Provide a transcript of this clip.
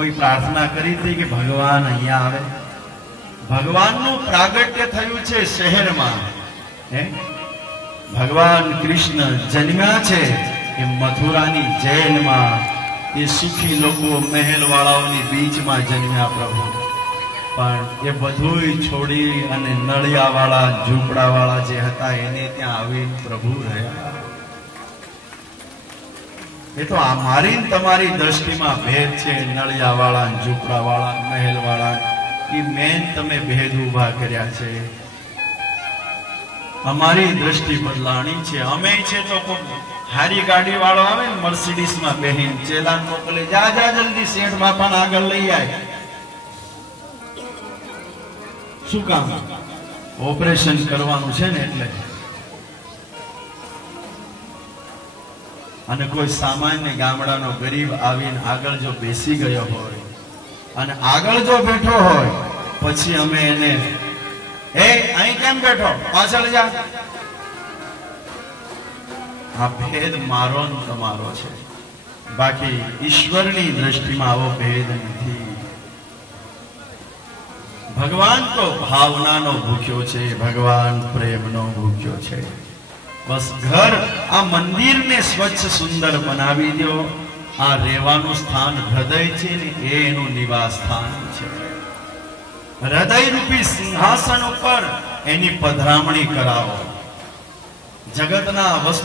कोई प्रार्थना करी थी कि भगवान अहिया आवे। भगवानનું પ્રાગટ્ય થયું છે શહેરમાં। ભગવાન કૃષ્ણ જન્મ્યા છે એ મથુરાની જેલમાં। એ સુખી લોકો મહેલવાળાઓની બીચમાં જન્મ્યા પ્રભુ, પણ એ બધુંય છોડી અને નળિયાવાળા ઝૂંપડાવાળા જે હતા એને ત્યાં આવી પ્રભુ રહ્યા। ये तो हमारी तमारी दृष्टि में भेद है। नलियावाला झूपड़ावाला महलवाला ये मेन तमे भेद उभा कर्या छे। हमारी दृष्टि बदलाणी छे। अमे छे तो हारी गाड़ी वाळो आवे ने मर्सिडीज में बेहीन चेलान मोकले, जा जा जल्दी सेठ बापाने आगळ लई आय। शुं काम? ऑपरेशन करवानुं छे ने એટલે। અને કોઈ સામાન્ય ગામડાનો ગરીબ આવીને આગળ જો બેસી ગયો હોય અને આગળ જો બેઠો હોય પછી અમે એને એ અહીં કેમ બેઠો, પાછળ જા। આ ભેદ મારો ને તમારો છે, બાકી ઈશ્વરની દૃષ્ટિમાં આવો ભેદ નથી। ભગવાન તો ભાવનાનો ભૂખ્યો છે, ભગવાન પ્રેમનો ભૂખ્યો છે। बस घर आ मंदिर ने स्वच्छ सुंदर बनावी दो। आ रेवानु स्थान हृदय छे ने एनु निवास स्थान छे। हृदय रूपी सिंहासन पर एनी पधरामणी करावो। जगतना वस्तु